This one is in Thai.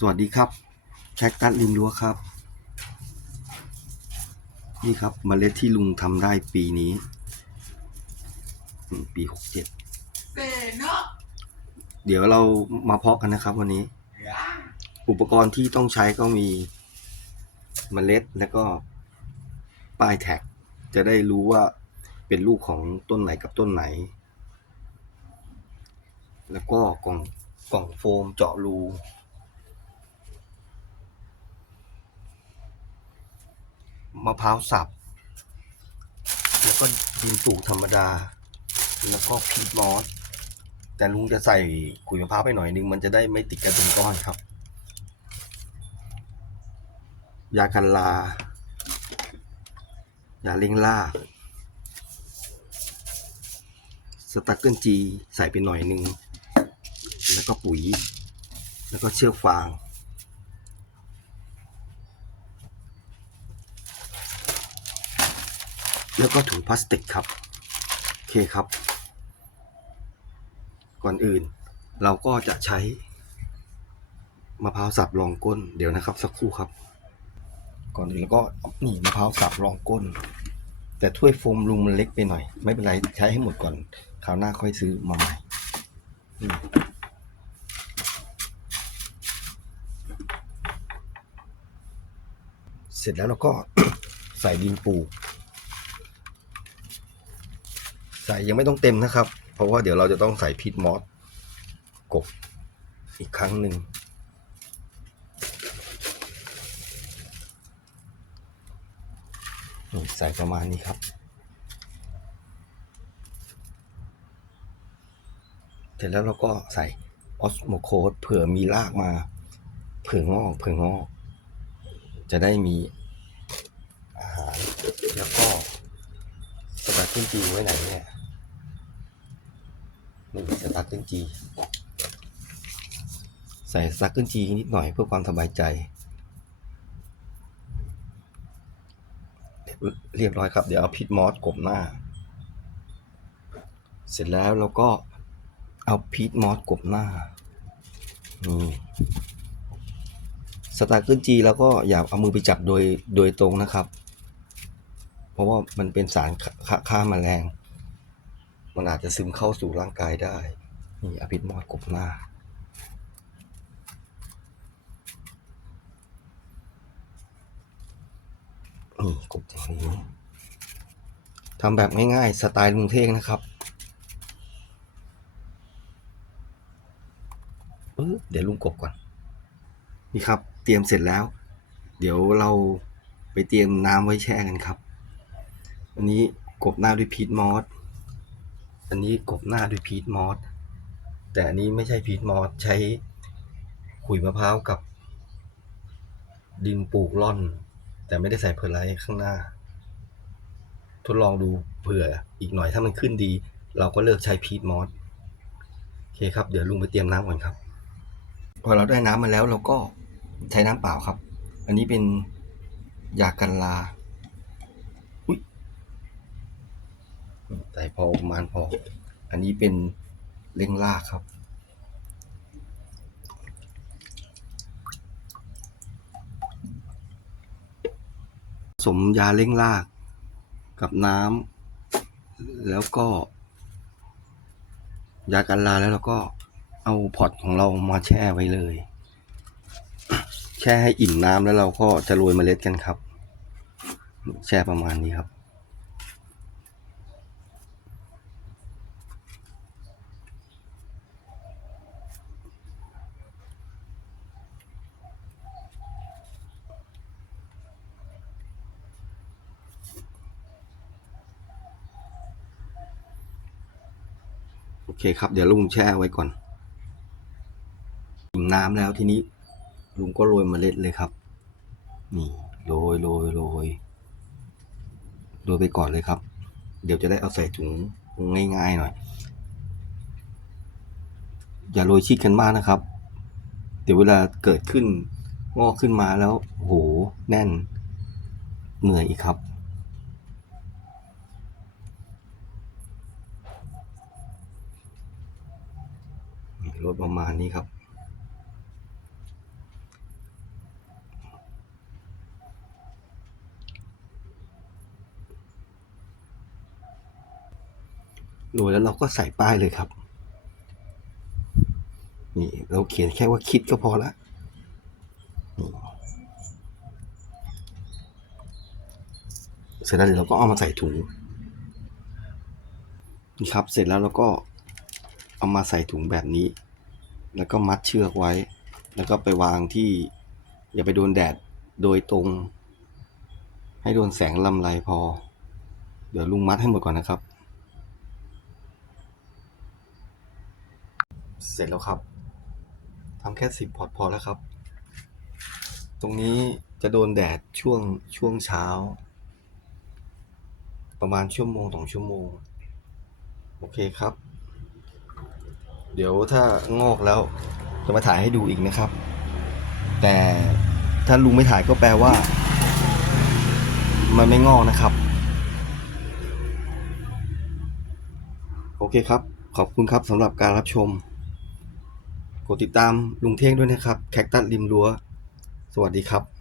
สวัสดีครับแคคตัสริมรั้วครับ นี่ครับเมล็ดที่ลุงทำได้ปีนี้ ปีหกเจ็ดเดี๋ยวเรามาเพาะกันนะครับวันนี้ อุปกรณ์ที่ต้องใช้ก็มีเมล็ดแล้วก็ป้ายแท็ก จะได้รู้ว่าเป็นลูกของต้นไหนกับต้นไหน แล้วก็กล่องกล่องโฟมเจาะรู มะพร้าวสับ แล้วก็ดินปลูกธรรมดา แล้วก็พีทมอส แต่ลุงจะใส่ขุยมะพร้าวไปหน่อยนึง มันจะได้ไม่ติดกันเป็นก้อนครับ ยากันลา ยาเล่งล่าสตักเกิลจีใส่ไปหน่อยนึง แล้วก็ปุ๋ย แล้วก็เชือกฟาง แล้วก็ถุงพลาสติกครับ โอเคครับ ก่อนอื่นเราก็จะใช้มะพร้าวสับรองก้น เดี๋ยวนะครับ สักครู่ครับ ก่อนอื่นแล้วก็นี่มะพร้าวสับรองก้น แต่ถ้วยโฟมลุงมันเล็กไปหน่อย ไม่เป็นไรใช้ให้หมดก่อนคราวหน้าค่อยซื้อมาใหม่เสร็จแล้วเราก็ใส่ดินปูลูก ใส่ยังไม่ต้องเต็มนะครับ เพราะว่าเดี๋ยวเราจะต้องใส่พีทมอสกบอีกครั้งหนึ่งใส่ประมาณนี้ครับ เสร็จแล้วเราก็ใส่ออสโมโคสเผื่อมีรากมาเผื่องอกเผื่องอก จะได้มีอาหารแล้วก็ ขึ้นจีไว้ไหนเนี่ยนี่สตาร์ทขึ้นจี ใส่สตาร์ทขึ้นจีนิดหน่อยเพื่อความสบายใจ เรียบร้อยครับ เดี๋ยวเอาพิทมอสกบหน้า เสร็จแล้วเราก็เอาพีทมอสกบหน้านี่สตาร์เกิลจีแล้วก็อย่าเอามือไปจับโดยโดยตรงนะครับ เพราะว่ามันเป็นสารฆ่าฆ่าแมลง มันอาจจะซึมเข้าสู่ร่างกายได้ นี่อาพิทมอสกบหน้า นี่กบอย่างนี้ทำแบบง่ายๆ สไตล์ลุงเท่งนะครับเออเดี๋ยวลุงกบก่อน นี่ครับ เตรียมเสร็จแล้ว เดี๋ยวเราไปเตรียมน้ำไว้แช่กันครับ อันนี้กบหน้าด้วยพีทมอส อันนี้กบหน้าด้วยพีทมอส แต่อันนี้ไม่ใช่พีทมอส ใช้ขุยมะพร้าวกับ ดินปลูกล่อน แต่ไม่ได้ใส่เพอร์ไลท์ข้างหน้า ทดลองดูเผื่ออีกหน่อยถ้ามันขึ้นดี เราก็เลิกใช้พีทมอส โอเคครับ เดี๋ยวลุงไปเตรียมน้ำก่อนครับ พอเราได้น้ำมาแล้วเราก็ใช้น้ำเปล่าครับ อันนี้เป็นยากันลาอุ้ย ใส่พอประมาณพอ อันนี้เป็นเล่งลากครับผสมยาเร่งรากกับน้ำแล้วก็ ยากันลาแล้วเราก็เอาพอตของเรามาแช่ไว้เลย แช่ให้อิ่มน้ำแล้วเราก็จะโรยเมล็ดกันครับ แช่ประมาณนี้ครับ เคครับ เดี๋ยวลุงแช่ไว้ก่อนอิ่มน้ำแล้วทีนี้ ลุงก็โรยเมล็ดเลยครับ นี่โรยโรยโรยโรยไปก่อนเลยครับ เดี๋ยวจะได้เอาใส่ถุงง่ายๆหน่อย อย่าโรยชิดกันมากนะครับ เดี๋ยวเวลาเกิดขึ้นงอกขึ้นมาแล้วโหแน่นเหนื่อยอีกครับ ถประมาณนี้ครับ โดยแล้วเราก็ใส่ป้ายเลยครับ นี่เราเขียนแค่ว่าคิดก็พอละเสร็จแล้วเดี๋ยวเราก็เอามาใส่ถุงนี่ครับ เสร็จแล้วเราก็เอามาใส่ถุงแบบนี้ แล้วก็มัดเชือกไว้ แล้วก็ไปวางที่ อย่าไปโดนแดดโดยตรง ให้โดนแสงลำไรพอ เดี๋ยวลุงมัดให้หมดก่อนนะครับ เสร็จแล้วครับทำแค่สิบพอร์ตพอแล้วครับ ตรงนี้จะโดนแดดช่วงช่วงเช้า ประมาณชั่วโมงสองชั่วโมง โอเคครับ เดี๋ยวถ้างอกแล้วจะมาถ่ายให้ดูอีกนะครับ แต่ถ้าลุงไม่ถ่ายก็แปลว่า มันไม่งอกนะครับ โอเคครับ ขอบคุณครับสำหรับการรับชม กดติดตามลุงเท่งด้วยนะครับ แคคตัสริมรั้ว สวัสดีครับ